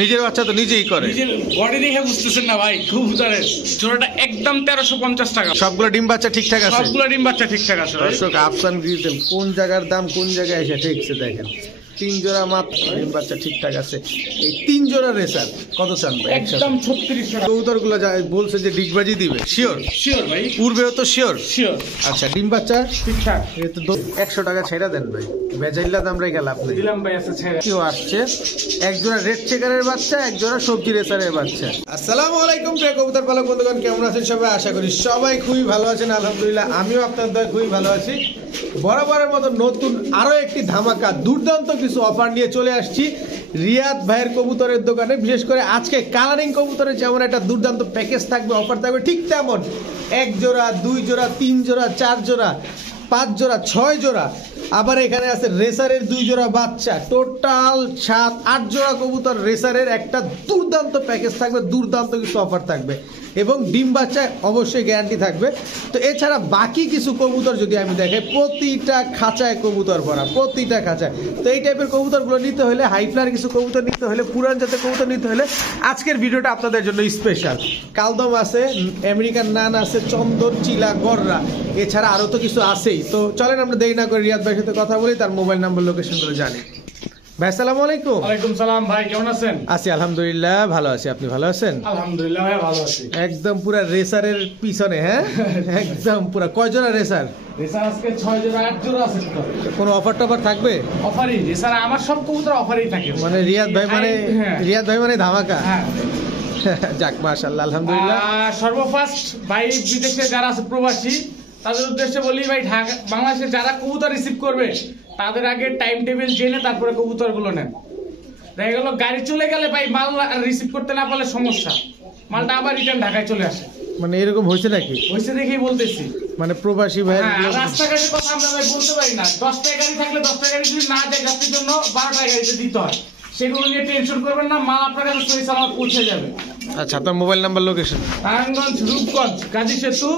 নিজের বাচ্চা তো নিজেই করে। নিজের বডি দেখে বুঝতেছেন না ভাই, কবুতরের জোড়াটা একদম 1350 টাকা। সবগুলো ডিম বাচ্চা ঠিকঠাক আছে? সবগুলো ডিম বাচ্চা ঠিকঠাক আছে। দর্শক আফসান গ্রিজেল কোন জায়গার দাম কোন জায়গায় এসে ঠিকছে দেখেন। 3 জোড়া মাত্র ডিম বাচ্চা ঠিকঠাক আছে। এই 3 জোড়া রেসার কত চান ভাই? একদম 36 টাকা। কবুতরগুলো বলছে যে ডিগবাজি দিবে, শিওর? শিওর ভাই, পূর্বেও তো শিওর? শিওর। আচ্ছা ডিম বাচ্চা ঠিকঠাক। এই তো 100 টাকা ছেড়ে দেন ভাই, বেজাইল্লা দাম রেখে লাভ নেই। দিলাম ভাই, আছে ছেড়ে। কেউ আসছে এক জোড়া রেড চেকারের বাচ্চা, এক জোড়া সবজি রেসারের বাচ্চা। আসসালামু আলাইকুম প্রিয় কবুতর পালক বন্ধুগণ, কেমন আছেন সবাই? আশা করি সবাই খুবই ভালো আছেন। আলহামদুলিল্লাহ আমিও আপনাদের খুবই ভালো আছি। বরাবরের মতো নতুন আরো একটি ধামাকা দুর্দান্ত কিছু অফার নিয়ে চলে আসছি রিয়াদ ভাইয়ের কবুতরের দোকানে। বিশেষ করে আজকে কালারিং কবুতরের যেমন একটা দুর্দান্ত প্যাকেজ থাকবে, অফার থাকবে, ঠিক তেমন 1 জোড়া 2 জোড়া 3 জোড়া 4 জোড়া 5 জোড়া 6 জোড়া, আবার এখানে আছে রেসারের 2 জোড়া বাচ্চা, টোটাল 7-8 জোড়া কবুতর রেসারের একটা দুর্দান্ত প্যাকেজ থাকবে, দুর্দান্ত কিছু অফার থাকবে এবং ডিম বাচ্চা অবশ্যই গ্যারান্টি থাকবে। তো এছাড়া বাকি কিছু কবুতর যদি আমি দেখাই, প্রতিটা খাঁচায় কবুতর ভরা, প্রতিটা খাঁচায়। তো এই টাইপের কবুতরগুলো নিতে হলে, হাই ফ্লায়ার কিছু কবুতর নিতে হলে, পুরান জাতের কবুতর নিতে হলে আজকের ভিডিওটা আপনাদের জন্য স্পেশাল। কালদম আছে, আমেরিকান নান আছে, চন্দন, চিলা, গররা, এছাড়া আরও তো কিছু আছেই। তো চলেন আমরা দেরি না করে রিয়াদ ভাইয়ের সাথে কথা বলি, তার মোবাইল নাম্বার লোকেশনগুলো জানি। ভাই আসসালামু আলাইকুম। ওয়ালাইকুম সালাম ভাই, কেমন আছেন? আছি আলহামদুলিল্লাহ ভালো আছি, আপনি ভালো আছেন? আলহামদুলিল্লাহ ভাই ভালো আছি। একদম পুরা রেসারের পিছনে, হ্যাঁ একদম পুরা। কয় জোড়া রেসার? রেসার আজকে 6 জোড়া 8 জোড়া আছে। কোনো অফার টফার থাকবে? অফারই রেসার, আমার সব কবুতর অফারই থাকে। মানে রিয়াদ ভাই মানে, হ্যাঁ। রিয়াদ ভাই মানে ধামাকা। হ্যাঁ যাক মাশাআল্লাহ আলহামদুলিল্লাহ। সর্বফার্স্ট ভাই বিদেশে যারা আছে প্রবাসী, তাদের উদ্দেশ্যে বলি ভাই, ঢাকা বাংলাদেশে যারা কবুতর রিসিভ করবে তাদের আগে টাইম টেবিল জেনে তারপরে কবুতর গুলো নেন। দেখা গেল গাড়ি চলে গেলে ভাই মাল রিসিভ করতে না পারলে সমস্যা, মালটা আবার রিটার্ন ঢাকায় চলে আসে। মানে এরকম হয়েছে নাকি? হয়েছে দেখেই বলতেছি। মানে প্রবাসী ভাই রাস্তাঘাটের কথা আমরা ভাই বলতে পারি না। 10 টাকা গাড়ি থাকলে 10 টাকা গাড়ি যদি না যায় যাত্রীর জন্য 12 টাকা গাড়িতে দিতে হয়। সেগুলো নিয়ে টেনশন করবেন না, মাল আপনার কাছে সহি সালামত পৌঁছে যাবে। আচ্ছা আপনার mobile number location? Narayanganj Rupganj Gazi সেতু,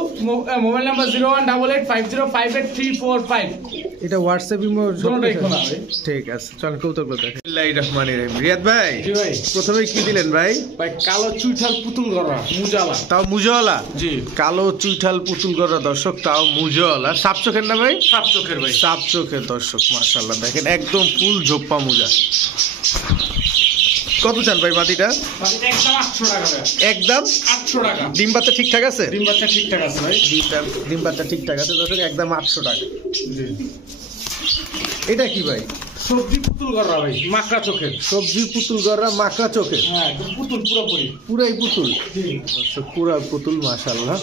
মোবাইল নাম্বার 01885058345। এটা হোয়াটসঅ্যাপ ইমো দুটোই খোলা ভাই। ঠিক আছে চলেন কবুতরগুলো দেখেন। বিসমিল্লাহির রহমানির রহিম। রিয়াদ ভাই, জি ভাই। প্রথমে কি দিলেন ভাই? ভাই কালো চুইঠাল পুতুল গড়া মুজালা। তাও মুজওয়ালা? জি। কালো চুইঠাল পুতুল গড়া দর্শক, তাও মুজওয়ালা। সাপ চোখের না ভাই? সাপ চোখের ভাই। সাপ চোখের দর্শক, মাশাআল্লাহ দেখেন একদম ফুল ঝোপ্পা মুজা। কত চান ভাই মাটিটা? একদম 800 টাকা ভাই। একদম 800 টাকা। ডিম বাচ্চা ঠিকঠাক আছে? ডিম বাচ্চা ঠিকঠাক আছে ভাই। ডিম বাচ্চা ঠিকঠাক আছে দর্শক, একদম 800 টাকা। জি। এটা কি ভাই? সবজি পুতুল গড়া ভাই, মাকড়া চোখের। সবজি পুতুল গড়া মাকড়া চোখের? হ্যাঁ পুতুল পুরোপুরি। পুরাই পুতুল? জি। দর্শক পুরা পুতুল মাশাআল্লাহ।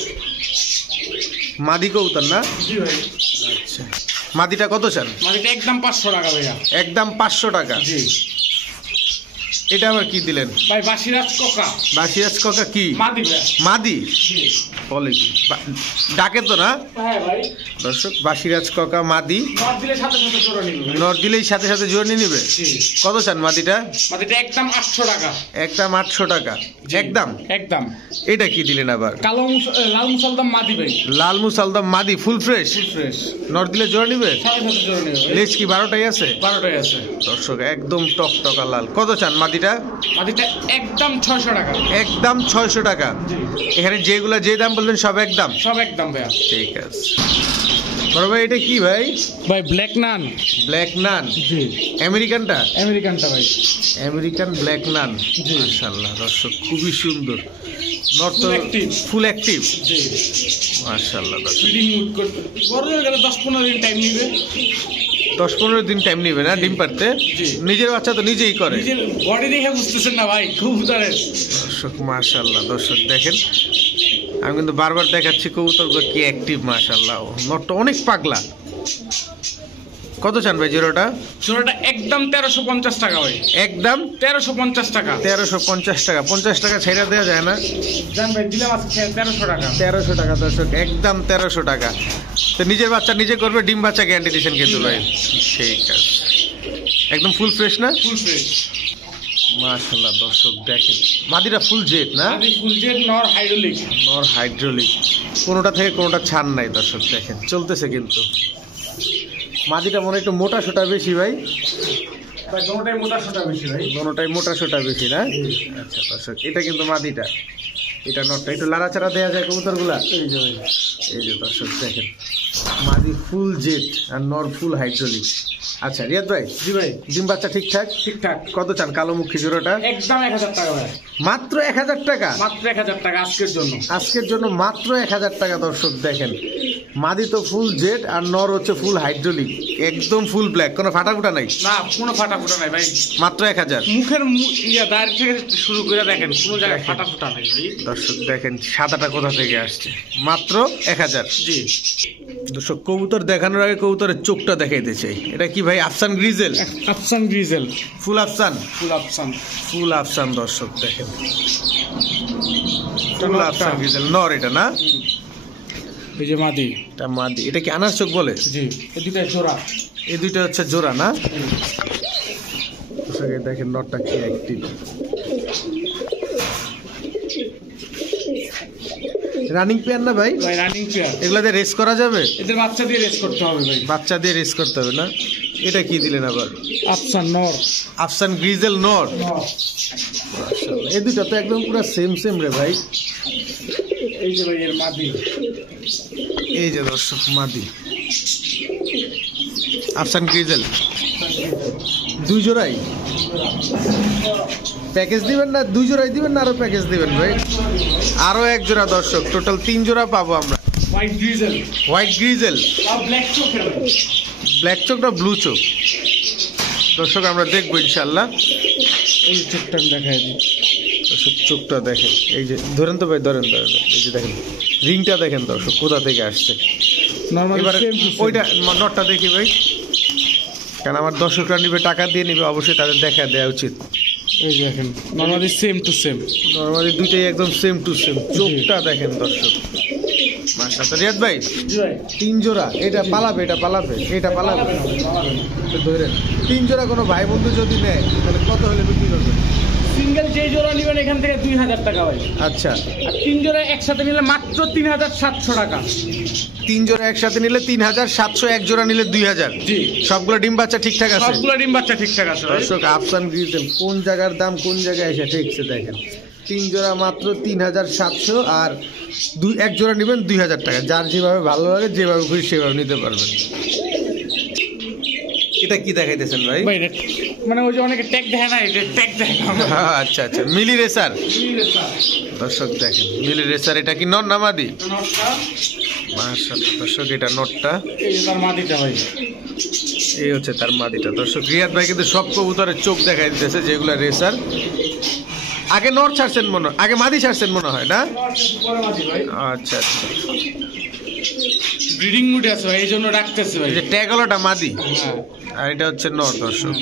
মাদি কবুতর না? জি ভাই। আচ্ছা মাদিটা কত চান? মাটিটা একদম 500 টাকা ভাইয়া। একদম 500 টাকা। জি। এটা আবার কি দিলেন? ভাই বাসিরাজ কোকা। বাসিরাজ কাকা কি মাদি ভাই। মাদি? জি। বলে কি ডাকে তো না হ্যাঁ ভাই। দর্শক? বাসিরাজ কাকা মাদি, নর দিলে সাথে সাথে জোড়া নিবে। নর দিলেই সাথে সাথে জোর নিয়ে নিবে? জি। কত চান মাদিটা? মাটিটা একদম 800 টাকা। একদম 800 টাকা। জি। একদম একদম। এটা কি দিলেন আবার? লাল মুসলদম মাদি ভাই। লাল মুসালদম মাদি, ফুল ফ্রেশ? ফ্রেশ। নর দিলে জোর নিবে? সাথে সাথে জোড়া নিবে ভাই। লেজ কি 12টাই আছে? 12টাই আছে। দর্শক একদম টকটকা লাল। কত চান মাদিটা? মাটিটা একদম 600 টাকা। একদম 600 টাকা। জি। এখানে যেগুলা যে দাম বললেন সব একদম? সব একদম ভাইয়া। ঠিক আছে বড় ভাই। এটা কি ভাই? ভাই ব্ল্যাক নান। Black nun? জি। আমেরিকানটা? আমেরিকানটা ভাই। American black nun. জি। মাশাআল্লাহ দর্শক খুবই সুন্দর। North Full active। Full active? জি। মাশাআল্লাহ দর্শক। রিমুভ করতে বড় হয়ে গেলে 10-15 দিন টাইম নিবে। 10-15 দিন টাইম নেবে না ডিম পারতে? জি। নিজের বাচ্চা তো নিজেই করে? নিজের বডি দেখে বুঝতেছেন না ভাই, কবুতরের। দর্শক মাশাআল্লাহ দর্শক দেখেন, আমি কিন্তু বারবার দেখাচ্ছি কবুতরগুলো কি অ্যাক্টিভ মাশাআল্লাহ। নটটা অনেক পাগলা। কত চান ভাই জোড়াটা? জোড়াটা একদম 1350 টাকা ভাই। একদম 1350 টাকা। 1350 টাকা। 50 টাকা ছেড়ে দেওয়া যায় না? জান ভাই দিলাম আজকে 1300 টাকা। 1300 টাকা দর্শক, একদম 1300 টাকা। তো নিজের বাচ্চা নিজে করবে, ডিম বাচ্চা গ্যারান্টি দিচ্ছেন কিন্তু ভাই? ঠিক আছে। একদম ফুল ফ্রেশ না? Full fresh. মাশাআল্লাহ দর্শক দেখেন, মাদিরা ফুল জেট না? মাদি ফুল জেড, নর হাইড্রোলিক। নর হাইড্রোলিক, কোনোটা থেকে কোনোটা ছাড় নাই দর্শক দেখেন, চলতেছে কিন্তু। মাদিটা মনে একটু মোটা সোটা বেশি ভাই? ভাই দুটোটাই মোটা সোটা বেশি ভাই, দুটোটাই মোটা সোটা বেশি না? আচ্ছা দর্শক, এটা কিন্তু মাদিটা, এটা নটটা। একটু লাড়াচাড়া দেওয়া যায় কবুতরগুলা। এই যে ভাই, এই যে দর্শক দেখেন, মাদি ফুল জেট আর নর ফুল হাইড্রোলিক। আচ্ছা রিয়াদ ভাই, জি ভাই, ডিম বাচ্চা ঠিকঠাক? ঠিকঠাক। কত চান কালোমুখী জোড়াটা? একদম 1000 টাকা ভাই, মাত্র 1000 টাকা। মাত্র 1000 টাকা আজকের জন্য। আজকের জন্য মাত্র 1000 টাকা। দর্শক দেখেন, মাদি তো ফুল জেট আর নর হচ্ছে ফুল হাইড্রোলিক, একদম ফুল ব্ল্যাক, কোনো ফাটাফুটা নাই। না, কোনো ফাটাফুটা নাই ভাই, মাত্র 1000। মুখের দাঁড় থেকে শুরু করে দেখেন কোনো জায়গায় ফাটাফুটা নাই ভাই। দর্শক দেখেন সাদাটা কোথা থেকে আসছে, মাত্র 1000। জি দর্শক কবুতর দেখানোর আগে কবুতরের চোখটা দেখাইতে চাই। এটা কি ভাই আফসান গ্রিজেল? আফসান গ্রিজেল, ফুল আফসান, ফুল আফসান, ফুল আফসান। দর্শক দেখেন, ফুল আফসান গ্রিজেল নর এটা না? এই যে মাদি, এটা মাদি। এটা কি আনার চোখ বলে? জি, এই দুইটা জোড়া, এই দুইটা হচ্ছে জোড়া না? দেখেন নটটা কি অ্যাক্টিভ। রানিং পেয়ার না ভাই? ভাই রানিং পেয়ার। এগুলাতে রেস করা যাবে? এদের বাচ্চা দিয়ে রেস করতে হবে ভাই, বাচ্চা দিয়ে রেস করতে হবে না? এটা কি দিলেন আবার? আফসান নর, আফসান গ্রিজেল নর। এই দুইটা তো একদম পুরো সেম সেম রে ভাই। এই যে ভাই এর মাদি, এই যে দর্শক মাদি আফসান গ্রিজেল, দুই জোড়াই প্যাকেজ দিবেন না? দুই জোড়াই দিবেন না আরো প্যাকেজ দিবেন ভাই? আরো এক জোড়া। দর্শক টোটাল 3 জোড়া পাবো আমরা। হোয়াইট গ্রিজেল, হোয়াইট গ্রিজেল, আর ব্ল্যাক চোখ, ব্ল্যাক চোখ না ব্লু চোখ? দর্শক আমরা দেখবো ইনশাল্লাহ। এই চোখটা আমি দেখাই দিই। দর্শক চোখটা দেখেন, এই যে ধরেন তো ভাই, ধরেন ধরেন, এই যে দেখেন রিংটা দেখেন দর্শক কোথা থেকে আসছে। এবার ওইটা নটটা দেখি ভাই, কারণ আমার দর্শকরা নিবে, টাকা দিয়ে নিবে, অবশ্যই তাদের দেখা দেওয়া উচিত। এই দেখেন normally same to same, normally দুইটাই একদম সেম টু সেম। চোখটা দেখেন দর্শক, মাশাআল্লাহ। রিয়াদ ভাই, জি ভাই 3 জোড়া। এটা পালাবে, এটা পালাবে, এটা পালাবে। ধরেন 3 জোড়া কোনো ভাই বন্ধু যদি নেয় তাহলে কত হলে বিক্রি করবে? সিঙ্গেল যে জোড়া নেবেন এখান থেকে 2000 টাকা ভাই। আচ্ছা, আর 3 জোড়া একসাথে নিলে মাত্র 3700 টাকা। 3 জোড়া একসাথে নিলে 3700, এক জোড়া নিলে 2000। জি, সবগুলো ডিম বাচ্চা ঠিকঠাক আছে? সবগুলো ডিম বাচ্চা ঠিকঠাক আছে ভাই। দর্শক আফসান গ্রিজেল কোন জায়গার দাম কোন জায়গায় এসে ঠিকছে দেখেন। 3 জোড়া মাত্র 3700, আর এক জোড়া নেবেন 2000 টাকা। যার যেভাবে ভালো লাগে, যেভাবে খুশি সেভাবে নিতে পারবেন। এটা কি দেখাইতেছেন ভাই? ভাই মানে ওই যে অনেকে ট্যাগ দেয় না, এটা ট্যাগ দেয় না। আচ্ছা আচ্ছা, মিলি রেসার। দর্শক দেখেন মিলি রেসার, এটা কি নর না মাদি? মাশাআল্লাহ দর্শক, এটা নটটা, এই যে তার মাদিটা ভাই, এই হচ্ছে তার মাদিটা। দর্শক রিয়াদ ভাই কিন্তু সব কবুতরের চোখ দেখাই দিতেছে যেগুলা রেসার। আগে নর ছাড়ছেন মনে হয়, আগে মাদি ছাড়ছেন মনে হয় না? আচ্ছা আচ্ছা, ব্রিডিং মুডে আছে ভাই, এই জন্য রাখতেছে ভাই। এই যে ট্যাগলটা মাদি, হ্যাঁ, আর এটা হচ্ছে নর। দর্শক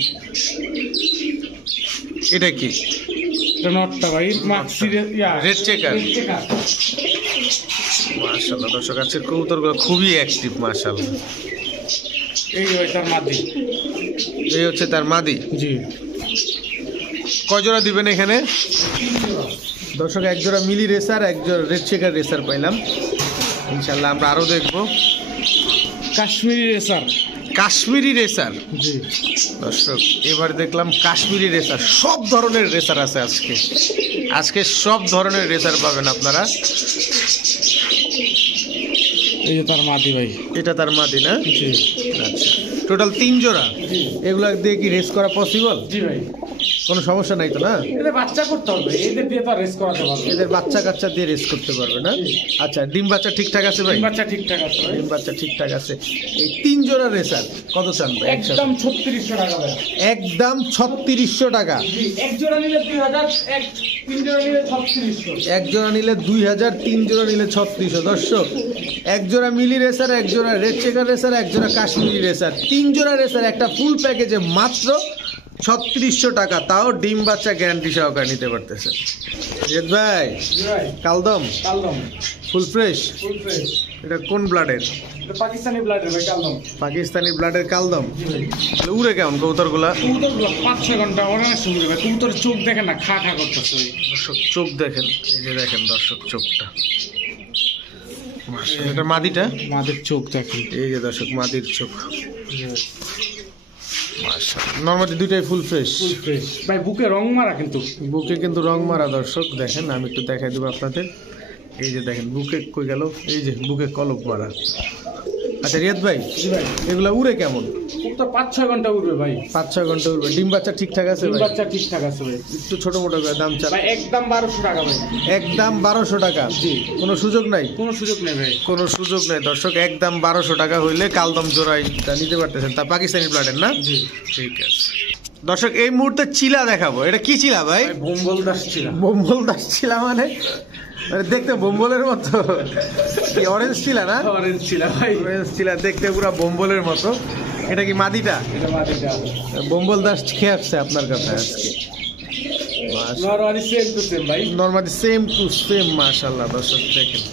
এটা কি? এটা নটটা ভাই, মাক্সি রেড চেকার। মাশাআল্লাহ দর্শক, আজকের কবুতরগুলো খুবই অ্যাক্টিভ মাশাআল্লাহ। এই যে ভাই তার মাদি, এই হচ্ছে তার মাদি। জি, কয় জোড়া দিবেন এখানে? দর্শক এক জোড়া মিলি রেসার, এক জোড়া রেড চেকার রেসার পাইলাম। ইনশাল্লাহ আমরা আরো দেখবো। Kashmiri racer, Kashmiri racer. জি দর্শক এবার দেখলাম কাশ্মীরি রেসার। সব ধরনের রেসার আছে আজকে, আজকে সব ধরনের রেসার পাবেন আপনারা। এই যে তার মাদি ভাই, এটা তার মাদি না? জি, আচ্ছা, টোটাল 3 জোড়া। এগুলা দিয়ে কি রেস করা পসিবল? জি ভাই, কোনো সমস্যা নাই তো না? এদের বাচ্চা করতে হবে, এদের দিয়ে তো রেস করাতে পারবে, এদের বাচ্চা কাচ্চা দিয়ে রেস করতে পারবে না? আচ্ছা, ডিম বাচ্চা ঠিকঠাক আছে ভাই? ডিম বাচ্চা ঠিকঠাক আছে ভাই, ডিম বাচ্চা ঠিকঠাক আছে। এই 3 জোড়া রেসার কত চান ভাই? একদম 3600 টাকা ভাই, একদম 3600 টাকা। জি, এক জোড়া নিলে 2000, এক 3 জোড়া নিলে 3600, এক জোড়া নিলে 2000, 3 জোড়া নিলে 3600। দর্শক এক জোড়া মিলি রেসার, এক জোড়া রেড চেকার রেসার, এক জোড়া কাশ্মীরি রেসার, 3 জোড়া রেসার একটা ফুল প্যাকেজে মাত্র 3600 টাকা। তাও ডিম বাচ্চা গ্যারান্টি সহকারে নিতে পারতেছে। রেদ ভাই, জি ভাই, কালদম কালদম ফুল ফ্রেশ। ফুল ফ্রেশ, এটা কোন ব্লাডের? এটা পাকিস্তানি ব্লাডের ভাই, কালদম। পাকিস্তানি ব্লাডের কালদম। জি ভাই, উড়ে কেমন কবুতরগুলা? কবুতরগুলো 5-6 ঘন্টা অনেক সুন্দর ভাই, কবুতরের চোখ দেখেন না, খা খা করতেছে ভাই। দর্শক চোখ দেখেন, এই যে দেখেন দর্শক চোখটা। মাশাআল্লাহ, এটা মাদিটা, মাদের চোখ দেখেন, এই যে দর্শক মাদির চোখ। মাশাআল্লাহ নরমালি দুইটাই ফুল ফ্রেশ ভাই বুকে রং মারা, কিন্তু বুকে কিন্তু রং মারা দর্শক দেখেন, আমি একটু দেখাই দেবো আপনাদের। এই যে দেখেন বুকে কই গেল, এই যে বুকে কলপ মারা। আচ্ছা রিয়াদ ভাই, এগুলা উড়ে কেমন? তো 5-6 ঘন্টা উঠবে ভাই, 5-6 ঘন্টা উড়বে। ডিম বাচ্চা ঠিকঠাক আছে ভাই? বাচ্চা ঠিকঠাক আছে ভাই। একটু ছোট মোটো করে দাম চান ভাই একদম 1200 টাকা ভাই। একদম 1200 টাকা? জি। কোনো সুযোগ নাই? কোনো সুযোগ নেই ভাই, কোনো সুযোগ নেই দর্শক, একদম 1200 টাকা হইলে কালদম জোড়াই নিতে পারতেছেন। তা পাকিস্তানি প্লাটের না? জি ঠিক আছে দর্শক। এই মুহূর্তে চিলা দেখাবো। এটা কি চিলা ভাই? বোম্বল দাস চিলা। বোম্বল দাস চিলা মানে দেখতে বোম্বলের মতো, কি অরেঞ্জ চিলা না? অরেঞ্জ চিলা ভাই, অরেঞ্জ চিলা দেখতে পুরো বোম্বলের মতো। এটা কি মাদিটা? এটা মাদিটা। বোম্বল দাস খেয়ে আসছে আপনার কাছে আজকে? নরমালি সেম টু সেম ভাই, নরমালি সেম টু সেম। মাশাআল্লাহ দর্শক দেখেন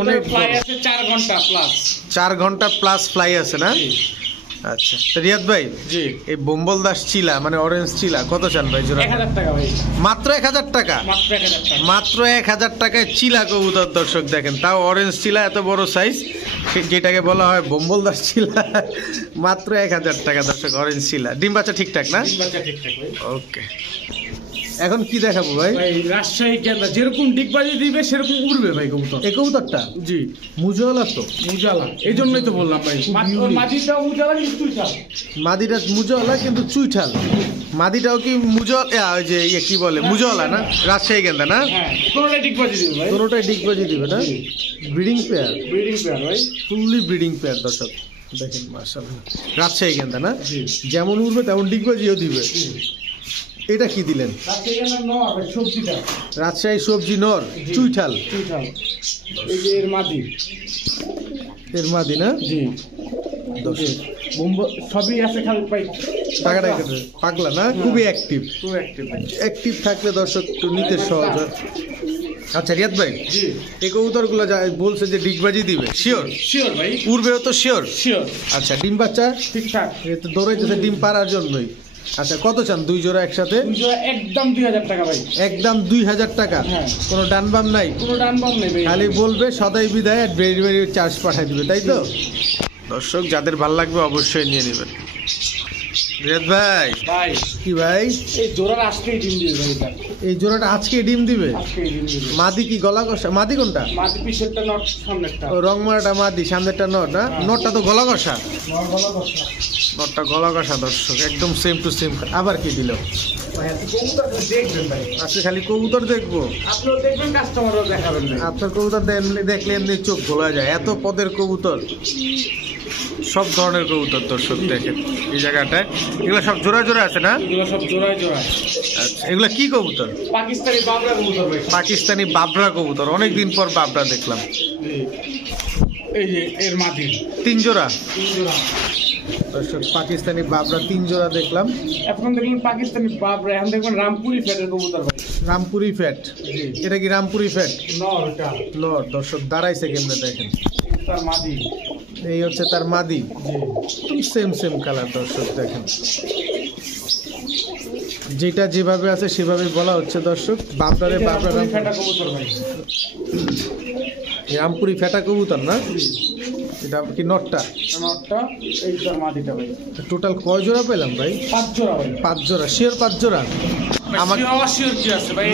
অনেক ফ্লাই আছে, 4 ঘন্টা প্লাস। 4 ঘন্টা প্লাস ফ্লাই আছে না? আচ্ছা তো রিয়াদ ভাই, জি এই বোম্বল দাস চিলা মানে অরেঞ্জ চিলা কত চান ভাই জোড়া? 1000 টাকা ভাই। মাত্র 1000 টাকা? মাত্র 1000 টাকা। মাত্র 1000 টাকায় চিলা কবুতর দর্শক দেখেন, তাও অরেঞ্জ চিলা, এত বড় সাইজ, যেটাকে বলা হয় বোম্বল দাস চিলা। মাত্র 1000 টাকা দর্শক অরেঞ্জ চিলা। ডিম বাচ্চা ঠিকঠাক না? ডিম বাচ্চা ঠিকঠাক ভাই। ওকে এখন কি দেখাবো ভাই? ভাই রাজশাহী কেন্দ্র যেরকম ডিগবাজি দিবে সেরকম উড়বে ভাই কবুতর। এই কবুতরটা জি মুজালা তো? মুজালা, এই জন্যই তো বললাম ভাই। মাটিটা মুজালা কিন্তু চুইঠাল। মাদিটা মুজালা কিন্তু চুইঠাল। মাদিটাও কি মুজালা, ওই যে কি বলে মুজালা না? রাজশাহী গেন্দা না? হ্যাঁ কোনোটাই ডিগবাজি দিবে ভাই, কোনোটাই ডিগবাজি দিবে না? Breeding pair? ব্রিডিং পেয়ার ভাই, ফুললি ব্রিডিং পেয়ার দর্শক দেখেন মাশাআল্লাহ। রাজশাহী গেন্দা না? জি যেমন উঠবে তেমন ডিগবাজিও দিবে। এটা কি দিলেন? রাজশাহী কেন্দ্র নর ভাই, সবজিটা রাজশাহী সবজি নর চুইঠাল। চুইঠাল এই যে এর মাদি, এর মাদি না? জি দর্শক সবই আছে, খালি ভাই টাকাটা পাগলা না? খুবই অ্যাক্টিভ। খুব অ্যাক্টিভ ভাই। অ্যাক্টিভ থাকলে দর্শক একটু নিতে সহজ হয়। আচ্ছা রিয়াদ ভাই, জি এই কবুতরগুলো যা বলছে যে ডিগবাজি দিবে, শিওর? শিওর ভাই, উড়বেও তো শিওর? শিওর। আচ্ছা ডিম বাচ্চা ঠিকঠাক? এ তো দৌড়াইতেছে ডিম পাড়ার জন্যই। আচ্ছা কত চান দুই জোড়া একসাথে? একদম 2000 টাকা ভাই। একদম 2000 টাকা? হ্যাঁ। কোনো ডান বাম নাই? কোনো ডান বাম নেই ভাই, খালি বলবে সদাই বিদায় আর ডেলিভারি চার্জ পাঠিয়ে দিবে, তাই তো? দর্শক যাদের ভালো লাগবে অবশ্যই নিয়ে নেবেন। রিয়াদ ভাই, ভাই কি ভাই এই জোড়ার আজকেই ডিম দিবে ভাই, এটা এই জোড়াটা আজকে ডিম দিবে? আজকেই ডিম দিবে। মাদি কি গলা কষা? মাদি কোনটা? মাদি পিছেরটা নট, সামনেরটা ও রং মারাটা মাদি, সামনেরটা নর না? নরটা তো গলা কষা। নর গলা কষা নরটা গলা কষা দর্শক একদম সেম টু সেম। আবার কি দিল? ভাই আপনি কবুতর দেখবেন ভাই, আজকে খালি কবুতর দেখবো? আপনিও দেখবেন কাস্টমারও দেখাবেন ভাই। আপনার কবুতর দেখলে এমনি চোখ ভোলা যায়, এত পদের কবুতর, সব ধরনের কবুতর দর্শক দেখেন এই জায়গাটায়। এগুলো সব জোড়া জোড়া আছে না? এগুলো সব জোড়ায় জোড়ায়। আচ্ছা এগুলো কি কবুতর? পাকিস্তানি বাবরা কবুতর ভাই, পাকিস্তানি বাবরা কবুতর। অনেকদিন পর বাবরা দেখলাম। এই যে এর মাদি 3 জোড়া 3 জোড়া দর্শক, পাকিস্তানি বাবরা 3 জোড়া দেখলাম। এখন দেখবেন পাকিস্তানি বাবরা, এখন দেখবেন রামপুরি ফ্যাটের কবুতর ভাই। রামপুরি ফ্যাট? এটা কি রামপুরি ফ্যাট? নর এটা নর দর্শক দাঁড়াইছে কেমনে দেখেন। তার মাদি, এই হচ্ছে তার মাদি। সেম সেম কালার দর্শক দেখেন, যেটা যেভাবে আছে সেভাবে বলা হচ্ছে দর্শক। বাবরারে বাবরা ফ্যাটা কবুতর ভাই, রামপুরি ফেটা কবুতর না? এটা কি নটটা? নটটা এই তার মাদিটা ভাই। টোটাল কয় জোড়া পেলাম ভাই? 5 জোড়া ভাই। 5 জোড়া শিওর? 5 জোড়া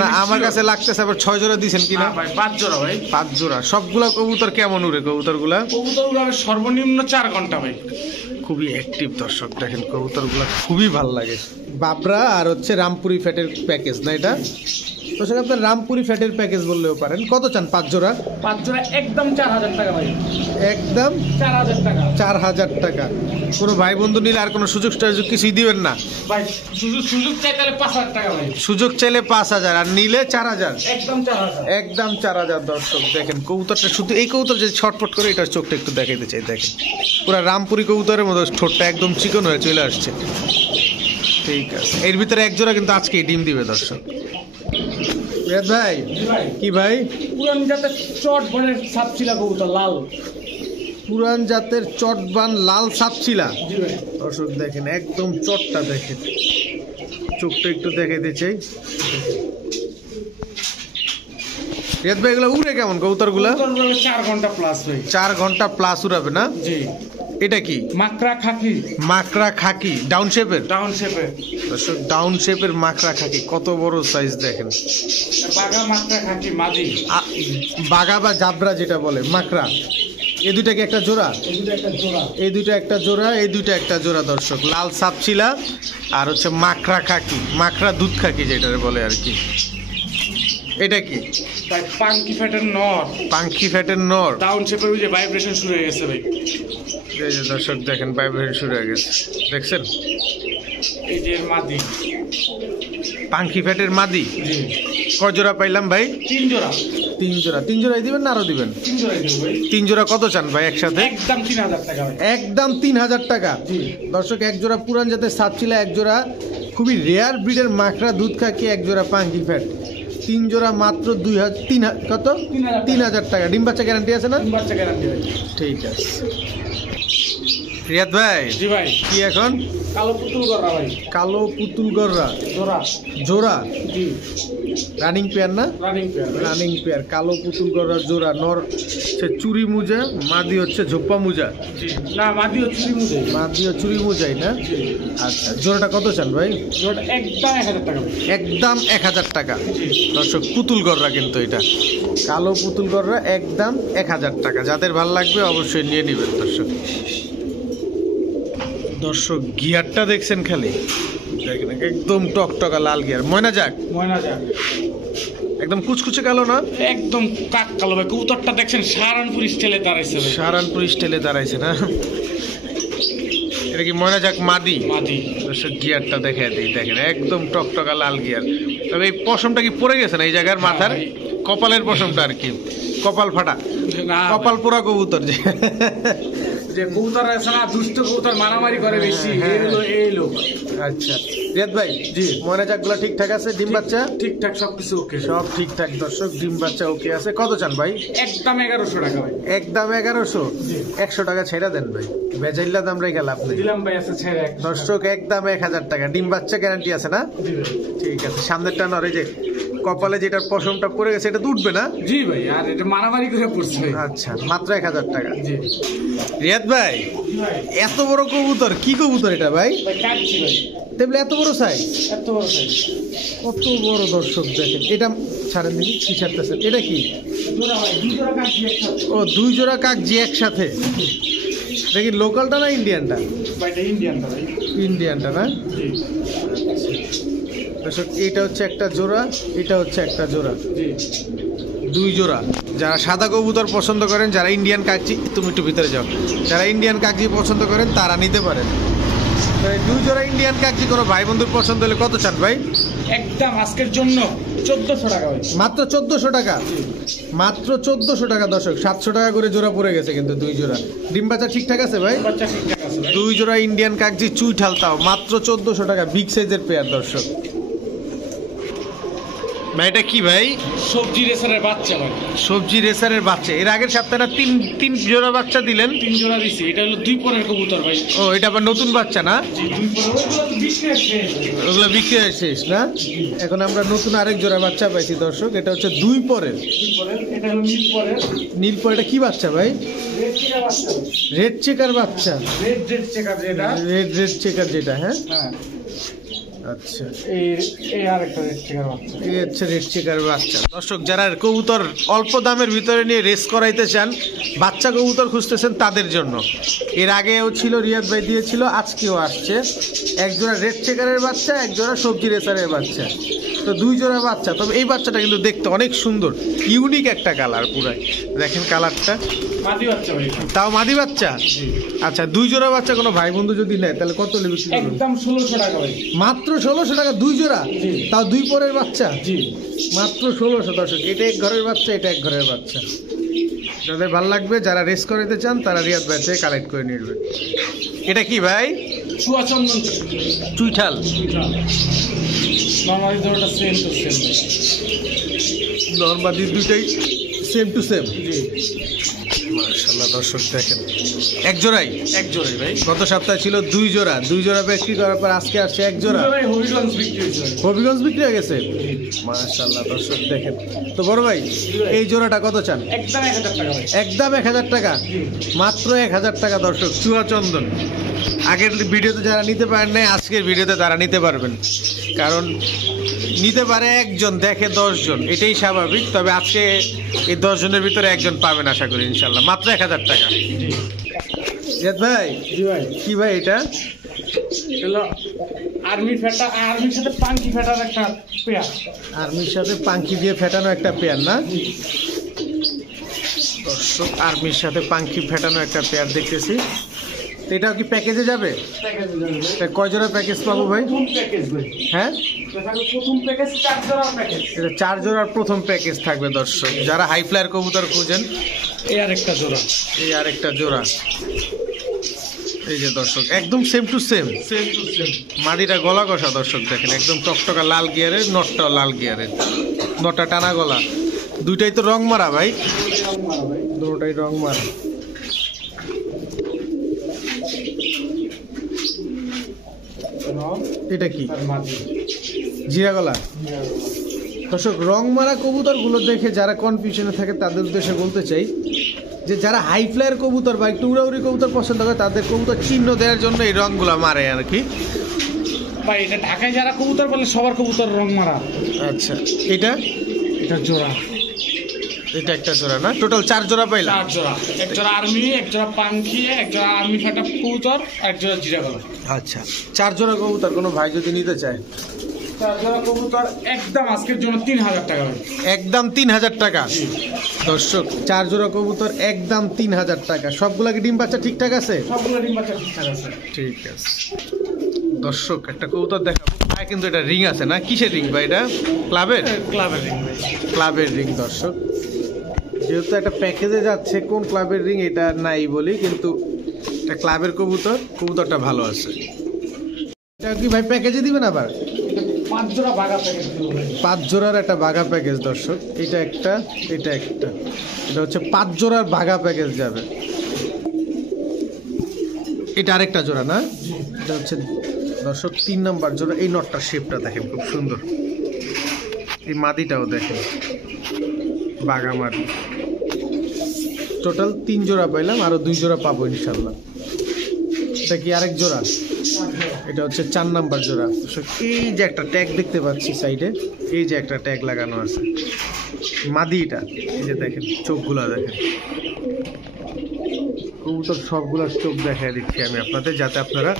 না আমার কাছে লাগতেছে আবার 6 জোড়া দিয়েছেন কিনা ভাই? 5 জোড়া ভাই। 5 জোড়া। সবগুলা কবুতর কেমন উড়ে কবুতরগুলা? কবুতরগুলো সর্বনিম্ন 4 ঘন্টা ভাই। খুবই অ্যাক্টিভ দর্শক দেখেন, কবুতরগুলা খুবই ভালো লাগে। বাবরা আর হচ্ছে রামপুরি ফ্যাটের প্যাকেজ না এটা? তো সেটা আপনার রামপুরি ফ্যাটের প্যাকেজ বললেও পারেন। কত চান 5 জোড়া? 5 জোড়া একদম 4000 টাকা ভাই। একদম 4000 টাকা। 4000 টাকা। কোনো ভাই বন্ধু নিলে আর কোনো সুযোগ কিছুই দিবেন না ভাই? সুযোগ চাই তাহলে 5000 টাকা ভাই। সুযোগ চাইলে 5000 আর নিলে 4000। একদম 4000। একদম 4000 দর্শক দেখেন কবুতরটা। শুধু এই কবুতর যে ছটফট করে, এটার চোখটা একটু দেখাইতে চাই দেখেন, পুরো রামপুরি কবুতরের মতো ঠোঁটটা একদম চিকন হয়ে চলে আসছে। ঠিক আছে, এর ভিতরে এক জোড়া কিন্তু আজকেই ডিম দিবে দর্শক। রিয়াদ ভাই, কি ভাই? পুরান জাতের চট বনের সাপচিলা কবুতর, লাল। পুরান জাতের চটবান লাল সাপচিলা জি ভাই। দর্শক দেখেন একদম চটটা দেখেন, চোখটা একটু দেখাইতে চাই। রিয়াদ ভাই এগুলো উড়ে কেমন কবুতরগুলা? 4 ঘন্টা প্লাস ভাই। 4 ঘন্টা প্লাস উড়াবে না? জি। এটা কি? মাকড়া খাকি। মাকড়া খাকি ডাউন শেপের। ডাউন শেপের দর্শক ডাউন শেপের মাকড়া খাকি, কত বড় সাইজ দেখেন। বাঘা মাকড়া খাকি মাদি। বাঘা বা জাবরা যেটা বলে মাকড়া, এই দুইটা কি একটা জোড়া? এই দুইটা একটা জোড়া, এই দুইটা একটা জোড়া দর্শক। লাল সাপচিলা আর হচ্ছে মাকড়া খাকি, মাকড়া দুধ খাকি যেটা বলে আর কি। এটা কি? ভাই পাঙ্কি ফ্যাটের নর। পাঙ্কি ফ্যাটের নর। ডাউন শেপের ওই যে ভাইব্রেশন শুরু হয়ে গেছে ভাই। এই যে দর্শক দেখেন ভাইব্রেশন শুরু হয়ে গেছে, দেখছেন? এই যে মাদি, পাঙ্কি ফ্যাটের মাদি। কয় জোড়া পাইলাম ভাই? 3 জোড়া। 3 জোড়া। 3 জোড়াই দিবেন না আরো দিবেন? 3 জোড়াই দেব ভাই। 3 জোড়া কত চান ভাই একসাথে? একদম 3000 টাকা ভাই। একদম 3000 টাকা। দর্শক এক জোড়া পুরান জাতের সাপচিলা, এক জোড়া খুবই রেয়ার ব্রিডের মাকড়া দুধ খাকি, এক জোড়া পাঙ্কি ফ্যাট, 3 জোড়া মাত্র 2000 কত? 3000 টাকা। ডিম বাচ্চা গ্যারান্টি আছে না? ডিম বাচ্চা গ্যারান্টি ভাই। ঠিক আছে রিয়াদ ভাই। জি ভাই। কি এখন? কালো পুতুল গররা ভাই। কালো পুতুল গররা জোড়া। জোড়া। জি রানিং পেয়ার না? Running pair. রানিং পেয়ার কালো পুতুল গররা জোড়া। নর হচ্ছে চুরি মুজা, মাদি হচ্ছে ঝোপ্পা মুজা। জি না, মাদি হচ্ছে চুরি মুজে। মাদি ও চুরি মুজাই না? আচ্ছা জোড়াটা কত চান ভাই? জোড়াটা একদম 1000 টাকা ভাই। একদম 1000 টাকা। দর্শক পুতুল গররা কিন্তু এটা কালো পুতুল গররা, একদম 1000 টাকা। যাদের ভালো লাগবে অবশ্যই নিয়ে নেবেন দর্শক। দর্শক গিয়ারটা দেখছেন খালি, দেখেন একদম টকটকা লাল গিয়ার। ময়না যাক, ময়না যাক একদম কুচকুচে কালো না? একদম কাক কালো ভাই। কবুতরটা দেখছেন সাহারানপুর স্টাইলে দাঁড়াইছে ভাই। সাহারানপুর স্টাইলে দাঁড়াইছে না? এটা কি ময়না যাক মাদি? মাদি। দর্শক গিয়ারটা দেখে দিই, দেখেন একদম টকটকা লাল গিয়ার। তবে এই পশমটা কি পড়ে গেছে না এই জায়গার মাথার? কপালের পশমটা আর কি, কপাল ফাটা, কপাল পোড়া কবুতর যে যে কবুতর আছে না, দুষ্ট কবুতর মারামারি করে বেশি, এই লোক। আচ্ছা রিয়াদ ভাই। জি ময়না যাকগুলো ঠিকঠাক আছে? ডিম বাচ্চা ঠিকঠাক সবকিছু ওকে? সব ঠিকঠাক দর্শক, ডিম বাচ্চা ওকে আছে। কত চান ভাই? একদম 1100 টাকা ভাই। একদম 1100। 100 টাকা ছেড়ে দেন ভাই, বেজাইল্লা দাম রে গেল আপনি। দিলাম ভাই, আছে ছেড়ে। দর্শক একদম 1000 টাকা। ডিম বাচ্চা গ্যারান্টি আছে না? ঠিক আছে। সামনেরটা নরে যে কপালে যেটা পশমটা পড়ে গেছে এটা তো উঠবে না? জি ভাই, আর এটা মারামারি করে পড়ছে। আচ্ছা মাত্র 1000 টাকা। জি রিয়াদ ভাই এত বড় কবুতর, কি কবুতর এটা ভাই? কাটছি ভাই। দেখলে এত বড় সাইজ, এত বড় সাইজ, কত বড় দর্শক দেখেন। এটা ছাড়েন দেখি কি ছাড়তেছেন, এটা কি? জোড়া ভাই, 2 জোড়া কাটছি একসাথে। ও 2 জোড়া কাকজি একসাথে। দেখি লোকালটা না ইন্ডিয়ানটা? ভাই এটা ইন্ডিয়ানটা ভাই। ইন্ডিয়ানটা না? জি দর্শক এটা হচ্ছে একটা জোড়া, এটা হচ্ছে একটা জোড়া, জি 2 জোড়া। যারা সাদা কবুতর পছন্দ করেন, যারা ইন্ডিয়ান কাকজি, তুমি একটু ভিতরে যাও, যারা ইন্ডিয়ান কাকজি পছন্দ করেন তারা নিতে পারেন। 2 জোড়া ইন্ডিয়ান কাকজি কোনো ভাই বন্ধুর পছন্দ হলে কত চান ভাই? একদম আজকের জন্য 1400 টাকা ভাই। মাত্র 1400 টাকা। মাত্র 1400 টাকা দর্শক। 700 টাকা করে জোড়া পড়ে গেছে কিন্তু 2 জোড়া। ডিম বাচ্চা ঠিকঠাক আছে ভাই? বাচ্চা ঠিকঠাক আছে ভাই। 2 জোড়া ইন্ডিয়ান কাকজি চুই ঠালতাও মাত্র 1400 টাকা। বিগ সাইজের পেয়ার দর্শক। ভাই এটা কি ভাই? সবজি রেসারের বাচ্চা ভাই। সবজি রেসারের বাচ্চা। এর আগের সপ্তাহে তিন জোড়া বাচ্চা দিলেন? 3 জোড়া দিছি। এটা হলো 2 পরের কবুতর ভাই। ও এটা আবার নতুন বাচ্চা না? জি 2 পরের। ওগুলো তো বিক্রি হচ্ছে। ওগুলো বিক্রি হয়ে শেষ না? এখন আমরা নতুন আরেক জোড়া বাচ্চা পাইছি দর্শক। এটা হচ্ছে 2 পরের। 2 পরের। এটা হলো নীল পরের। নীল পরের। এটা কি বাচ্চা ভাই? রেড চেকার বাচ্চা। রেড চেকার বাচ্চা। রেড চেকার যেটা। রেড চেকার যেটা, হ্যাঁ হ্যাঁ আচ্ছা। এই আরেকটা রেড চেকার বাচ্চা। এই হচ্ছে রেড চেকার বাচ্চা। দর্শক যারা কবুতর অল্প দামের ভিতরে নিয়ে রেস করাইতে চান, বাচ্চা কবুতর খুঁজতেছেন তাদের জন্য। এর আগেও ছিল, রিয়াদ ভাই দিয়েছিল, আজকেও আসছে। এক জোড়া রেড চেকারের বাচ্চা, এক জোড়া সবজি রেসারের বাচ্চা। তো 2 জোড়া বাচ্চা। তবে এই বাচ্চাটা কিন্তু দেখতে অনেক সুন্দর, ইউনিক একটা কালার পুরাই। দেখেন কালারটা। মাদি বাচ্চা ভাই। তাও মাদি বাচ্চা? আচ্ছা 2 জোড়া বাচ্চা কোনো ভাই বন্ধু যদি নেয় তাহলে কত নেবে? একদম 1600 টাকা ভাই। মাত্র 1600 টাকা 2 জোড়া? তাও 2 পরের বাচ্চা? জি মাত্র 1600 দর্শক। এটা এক ঘরের বাচ্চা, এটা এক ঘরের বাচ্চা। যাদের ভালো লাগবে, যারা রেস করাতে চান তারা রিয়াদ ভাই থেকে কালেক্ট করে নিয়ে নেবেন। এটা কি ভাই? চুয়াচন্দন চুইঠাল। নরমালি দুটোটা সেম টু সেম। নরমালি দুইটাই সেম টু সেম। জি মাশাআল্লাহ দর্শক দেখেন এক জোড়াই ভাই গত সপ্তাহে ছিল দুই জোড়া বিক্রি করার পর আজকে আসছে এক জোড়া হবিগঞ্জ বিক্রি হয়েছে হবিগঞ্জ বিক্রি হয়ে গেছে মাশাআল্লাহ দর্শক দেখেন তো বড় ভাই এই জোড়াটা কত চান একদম 1000 টাকা ভাই একদম 1000 টাকা মাত্র 1000 টাকা দর্শক চুয়াচন্দন আগের ভিডিওতে যারা নিতে পারেন নাই আজকের ভিডিওতে তারা নিতে পারবেন কারণ নিতে পারে একজন দেখে 10 জন এটাই স্বাভাবিক তবে আজকে এই 10 জনের ভিতরে একজন পাবেন আশা করি ইনশাআল্লাহ মাত্র 1000 টাকা জিয়াদ ভাই জি ভাই কি ভাই এটা হলো আর্মির সাথে পাঙ্কি ফেটার একটা পেয়ার আর্মির সাথে পাঙ্কি দিয়ে ফেটানো একটা পেয়ার না দর্শক আর্মির সাথে পাঙ্কি ফেটানো একটা পেয়ার দেখতেছি তো এটাও কি প্যাকেজে যাবে এটা কয় জোড়া প্যাকেজ পাবো ভাই হ্যাঁ প্রথম প্যাকেজ 4 জোড়ার প্যাকেজ এটা 4 জোড়ার প্রথম প্যাকেজ থাকবে দর্শক যারা হাই ফ্লায়ার কবুতর খুঁজেন এই আরেকটা জোড়া এই যে দর্শক একদম সেম টু সেম মাদিটা গলা কষা দর্শক দেখেন একদম টকটকা লাল গিয়ারের নটটাও লাল গিয়ারের নটটা টানা গলা দুইটাই তো রং মারা ভাই দুটোটাই রং মারা এটা কি জিরা গলা দর্শক রং মারা কবুতর গুলো দেখে যারা কনফিউশনে থাকে তাদের উদ্দেশ্যে বলতে চাই যে যারা হাই ফ্লায়ার কবুতর বা একটু উড়াউড়ি কবুতর পছন্দ করে তাদের কবুতর চিহ্ন দেওয়ার জন্য এই রংগুলো মারে আর কি ভাই এটা ঢাকায় যারা কবুতর বলে সবার কবুতর রং মারা আচ্ছা এটা জোড়া এটা একটা জোড়া না টোটাল 4 জোড়া পাইলাম 4 জোড়া এক জোড়া আর্মি এক জোড়া পাঙ্কি এক জোড়া আর্মি ফাটা কবুতর এক জোড়া জিরা গলা আচ্ছা 4 জোড়া কবুতর কোনো ভাই যদি নিতে চায় 4 জোড়া কবুতর একদম আজকের জন্য 3000 টাকা ভাই একদম 3000 টাকা দর্শক 4 জোড়া কবুতর একদম 3000 টাকা সবগুলা কি ডিম বাচ্চা ঠিকঠাক আছে সবগুলো ডিম বাচ্চা ঠিকঠাক আছে ঠিক আছে দর্শক একটা কবুতর দেখাবো ভাই কিন্তু এটা রিং আছে না কিসের রিং ভাই এটা ক্লাবের রিং দর্শক যেহেতু একটা প্যাকেজে যাচ্ছে কোন ক্লাবের রিং এটা নাই বলি কিন্তু এটা ক্লাবের কবুতরটা ভালো আছে এটা কি ভাই প্যাকেজে দিবেন আবার 5 জোড়া বাগা প্যাকেজ দেব ভাই 5 জোড়ার একটা বাগা প্যাকেজ দর্শক এটা হচ্ছে 5 জোড়ার বাগা প্যাকেজ যাবে এটা আরেকটা জোড়া না এটা হচ্ছে দর্শক 3 নাম্বার জোড়া এই নটটার শেপটা দেখেন খুব সুন্দর এই মাদিটাও দেখেন বাগা মাদি টোটাল 3 জোড়া পাইলাম আরো 2 জোড়া পাবো ইনশাল্লাহ এটা কি আরেক জোড়া এটা হচ্ছে 4 নাম্বার জোড়া এই যে একটা ট্যাগ দেখতে পাচ্ছি সাইডে এই যে একটা ট্যাগ লাগানো আছে মাদিটা এই যে দেখেন চোখগুলা দেখেন কবুতর সবগুলার চোখ দেখায় দিচ্ছি আমি আপনাদের যাতে আপনারা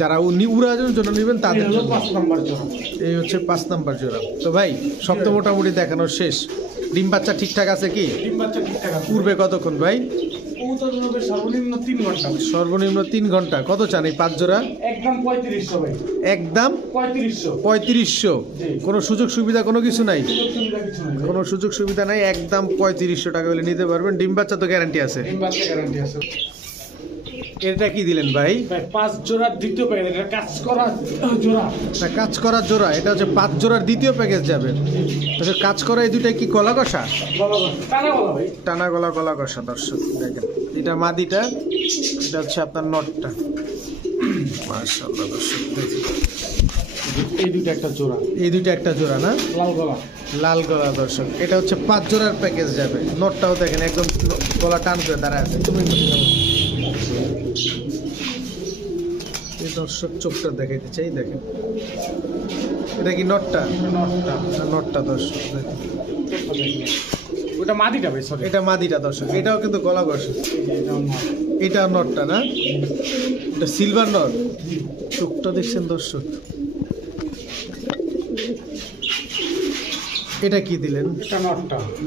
যারা উড়ানোর জন্য নেবেন তাদের 5 নাম্বার জোড়া এই হচ্ছে 5 নাম্বার জোড়া তো ভাই সব তো মোটামুটি দেখানোর শেষ ডিম বাচ্চা ঠিকঠাক আছে কি ডিম বাচ্চা ঠিকঠাক আছে পূর্বে কতক্ষণ ভাই কবুতর হবে সর্বনিম্ন 3 ঘন্টা সর্বনিম্ন 3 ঘন্টা কত চান এই 5 জোড়া একদম 3500 ভাই একদম 3500 কোনো সুযোগ সুবিধা কোনো কিছু নাই কোনো সুযোগ সুবিধা নাই একদম 3500 টাকা হলে নিতে পারবেন ডিম বাচ্চা তো গ্যারান্টি আছে ডিম বাচ্চা গ্যারান্টি আছে এটা কি দিলেন ভাই 5 জোড়ার দ্বিতীয় প্যাকেজ এটা কাজ করা জোড়া এটা কাজ করা জোড়া এটা হচ্ছে 5 জোড়ার দ্বিতীয় প্যাকেজ যাবে তো কাজ করা এই দুইটা কি গলা কষা টানা গলা কষা দর্শক দেখেন এটা মাদিটা এটা হচ্ছে আপনার নটটা মাশাআল্লাহ দর্শক দেখেন এই দুইটা একটা জোড়া না লাল গলা দর্শক এটা হচ্ছে 5 জোড়ার প্যাকেজ যাবে নটটাও দেখেন একদম গলা টান করে দাঁড়ায় আছে এই দর্শক চোখটা দেখাইতে চাই দেখেন এটা কি নটটা দর্শক দেখেন ওটা মাদিটা ভাই সরি এটা মাদিটা দর্শক এটাও কিন্তু গলা কষা এটা নটটা না এটা সিলভার নট চোখটা দেখছেন দর্শক এটা কি দিলেন এটা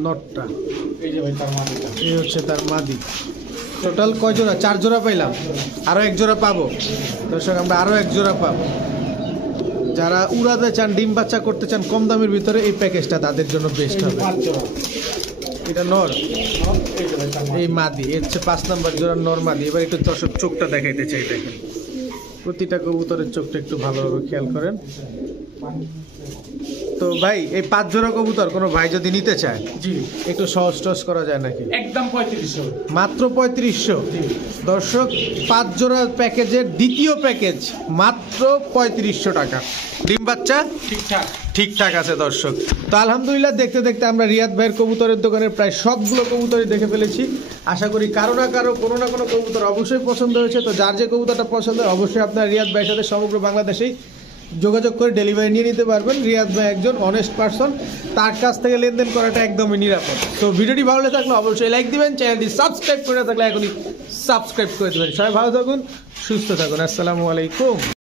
নটটা এই যে ভাই তার মাদিটা এই হচ্ছে তার মাদি টোটাল কয় জোড়া 4 জোড়া পাইলাম আরো 1 জোড়া পাবো দর্শক আমরা আরো 1 জোড়া পাবো যারা উড়াতে চান ডিম বাচ্চা করতে চান কম দামের ভিতরে এই প্যাকেজটা তাদের জন্য বেস্ট হবে এটা নর এই মাদি এর হচ্ছে 5 নাম্বার জোড়া নর মাদি এবার একটু দর্শক চোখটা দেখাইতে চাই দেখেন প্রতিটা কবুতরের চোখটা একটু ভালোভাবে খেয়াল করেন তো তো ভাই এই 5 জোড়া কবুতর কোনো ভাই যদি নিতে চায় জি একটু সহজ টস করা যায় নাকি? একদম 3500। মাত্র 3500। দর্শক 5 জোড়া প্যাকেজের দ্বিতীয় প্যাকেজ মাত্র 3500 টাকা। ডিম বাচ্চা ঠিকঠাক ঠিকঠাক আছে দর্শক। তো আলহামদুলিল্লাহ দেখতে দেখতে আমরা রিয়াদ ভাইয়ের কবুতরের দোকানের প্রায় সবগুলো কবুতরই দেখে ফেলেছি। আশা করি কারো না কারো কোনো না কোনো কবুতর অবশ্যই পছন্দ হয়েছে। তো যার যে কবুতরটা পছন্দ হয় অবশ্যই আপনার রিয়াদ ভাইয়ের সাথে সমগ্র বাংলাদেশেই যোগাযোগ করে ডেলিভারি নিয়ে নিতে পারবেন। রিয়াদ ভাই একজন অনেস্ট পারসন, তার কাছ থেকে লেনদেন করাটা একদমই নিরাপদ। তো ভিডিওটি ভালো লেগে থাকলে অবশ্যই লাইক দিবেন, চ্যানেলটি সাবস্ক্রাইব করে থাকলে এখনই সাবস্ক্রাইব করে দেবেন। সবাই ভালো থাকুন, সুস্থ থাকুন। আসসালামু আলাইকুম।